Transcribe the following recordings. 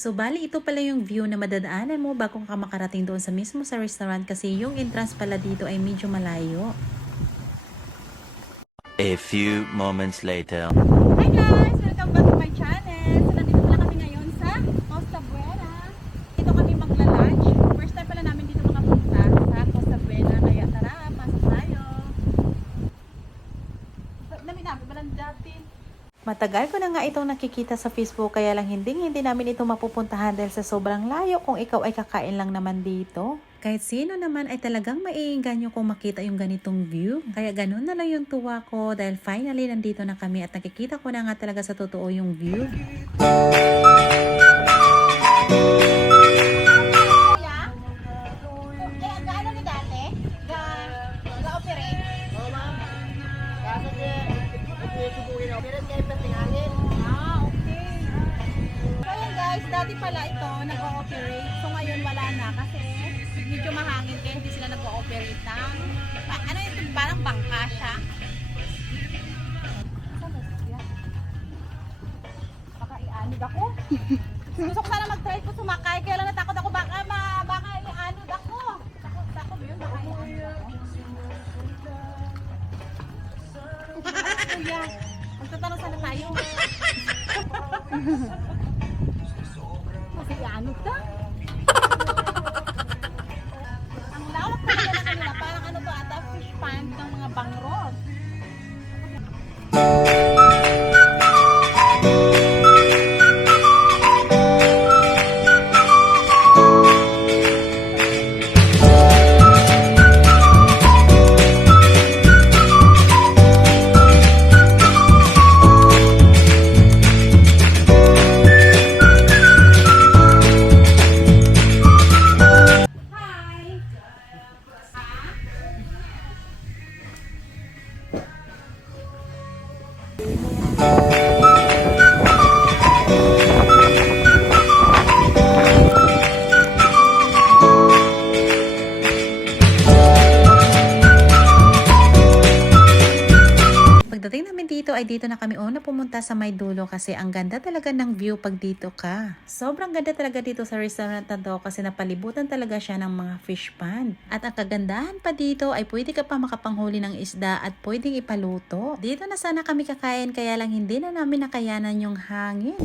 So, bali ito pala yung view na madadaanan mo bago ka makarating doon sa mismo sa restaurant kasi yung entrance pala dito ay medyo malayo. A few moments later. Hi guys! Welcome back to my channel. So, nandito pala kami ngayon sa Costa Buena. Dito kami magla-lunch. First time pala namin dito makapunta sa Costa Buena. Kaya tara, pasok tayo. Dami namin, walang dati. Matagal ko na nga itong nakikita sa Facebook kaya lang hindi namin ito mapupuntahan dahil sa sobrang layo kung ikaw ay kakain lang naman dito. Kahit sino naman ay talagang maiinganyo kung makita yung ganitong view. Kaya ganun na lang yung tuwa ko dahil finally nandito na kami at nakikita ko na nga talaga sa totoo yung view. Dati pala ito nag-ooperate. So ngayon wala na kasi medyo mahangin kaya hindi sila nag-ooperate ng ano ito, parang bangka siya. Baka i-anod ako. Gusto ko sana mag-try ko sumakay kaya lang natakot ako baka i-anod ako. Takot yun, baka i-anod ako. Kuya, magtatanong sana tayo. Kasi ano ka? Ang lawak talaga na kanila. Parang ano to ata, fish pond ng mga bangrod. Pagdating namin dito ay dito na kami una pumunta sa may dulo kasi ang ganda talaga ng view pag dito ka. Sobrang ganda talaga dito sa restaurant na to kasi napalibutan talaga siya ng mga fish pond. At ang kagandahan pa dito ay pwede ka pa makapanghuli ng isda at pwedeng ipaluto. Dito na sana kami kakain kaya lang hindi na namin nakayanan yung hangin.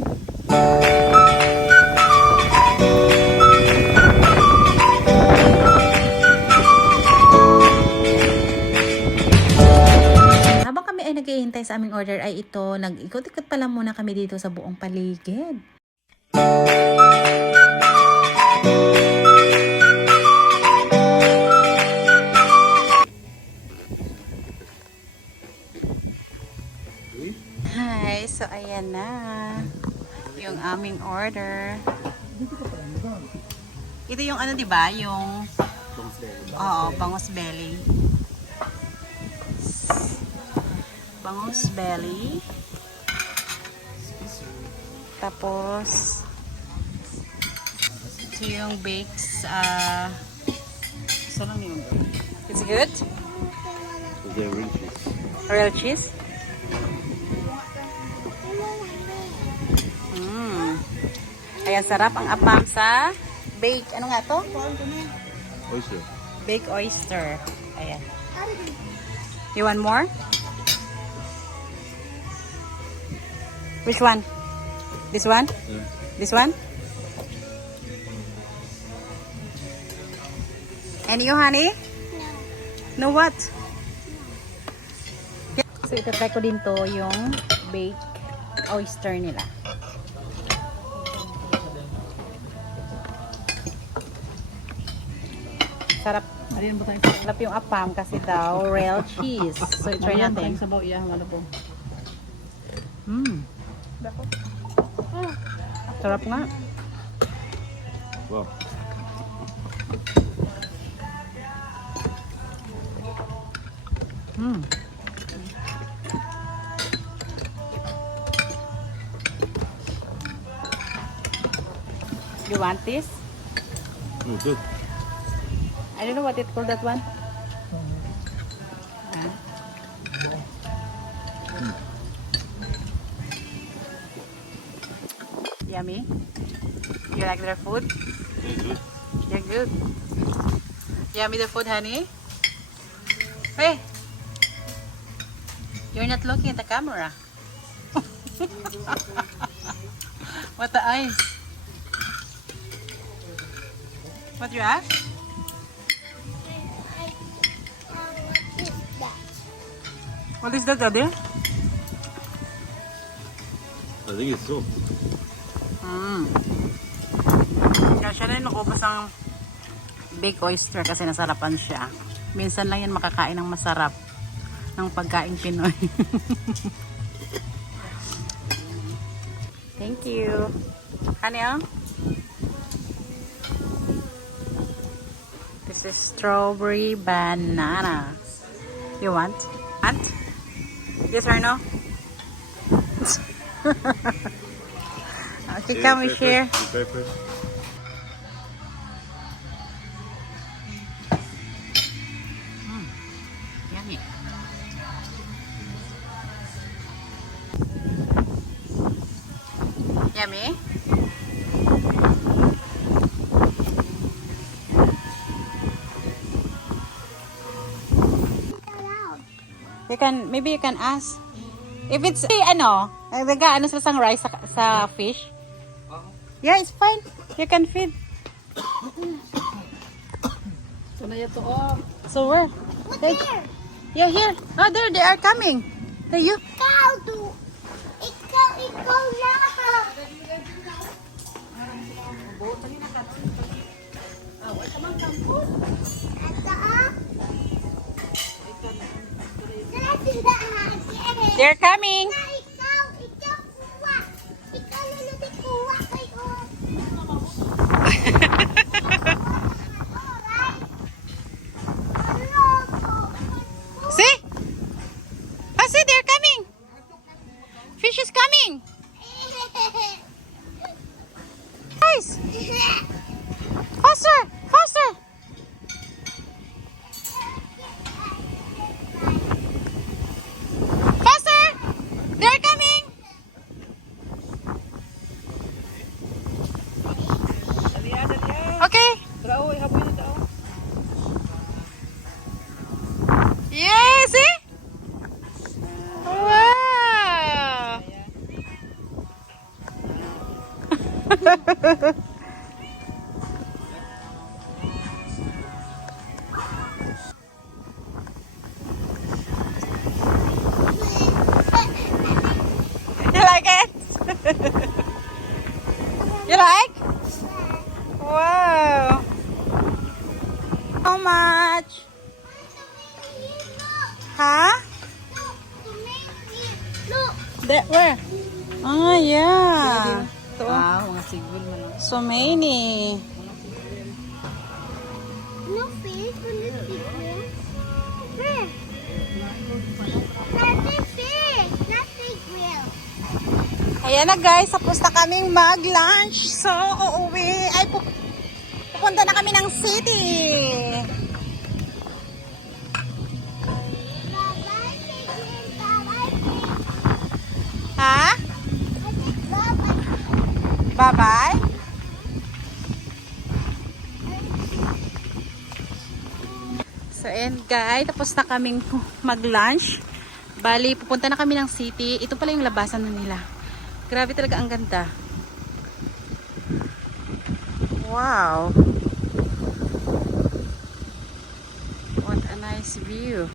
Ay naghihintay sa aming order ay ito, nag-ikot-ikot pala muna kami dito sa buong paligid. Hi, so ayan na yung aming order. Ito yung ano, 'di ba? Yung bangus belly. Bangus belly. Tapos ito yung bakes. So lang yung it's good? Yeah, real cheese. Real cheese? Ayan, sarap ang apam sa bake. Ano nga to? Oyster. Baked oyster. Ayan. You want more? Which one? This one? Yeah. This one? And you, honey? No. No what? So, itatry ko din to yung baked oyster nila. Sarap. Sarap yung apam kasi daw real cheese. So, try natin. Sabaw iya, ano po? Sarap nga. Wow. You want this? Oh, good. I don't know what it called that one. Yummy? You like their food? Yeah, good. They're good. Yummy the food, honey? Hey! You're not looking at the camera. What the eyes? What you ask? What is that, Daddy? I think it's soft. Kaya siya na yung nakubos ng baked oyster kasi nasarapan siya. Minsan lang yan makakain ng masarap ng pagkain Pinoy. Thank you. Honey, oh? This is strawberry banana. You want? Want? Yes or no? Okay, can we share? You try first. Yummy. Yummy? You can, maybe you can ask. If it's, ano sila sang rice sa fish? Yeah, it's fine. You can feed. So where? Hey. Yeah, here. Oh, there, they are coming. Hey, you. Ikaw na. They're coming. Ikaw kuha. Ikaw na kuha kayo. See? Oh, see, they're coming. Fish is coming. Guys, faster, faster. Faster. They're coming. Okay. Yeah, see? Wow. You like it? You like? Wow. How much? Huh? That where? Ah, yeah. Wow, mga sigul man. So many. No fish on this people. Where? Nothing fish. Nothing grill. Ayan na guys, tapos na kaming mag-lunch. So, uuwi. Ay, pupunta na kami ng city. Bye-bye, chicken. Bye-bye, Ha? fish. Bye-bye. Bye-bye. So, ayan guys, tapos na kaming mag-lunch. Bali, pupunta na kami ng city. Ito pala yung labasan na nila. Grabe talaga, ang ganda. Wow. What a nice view.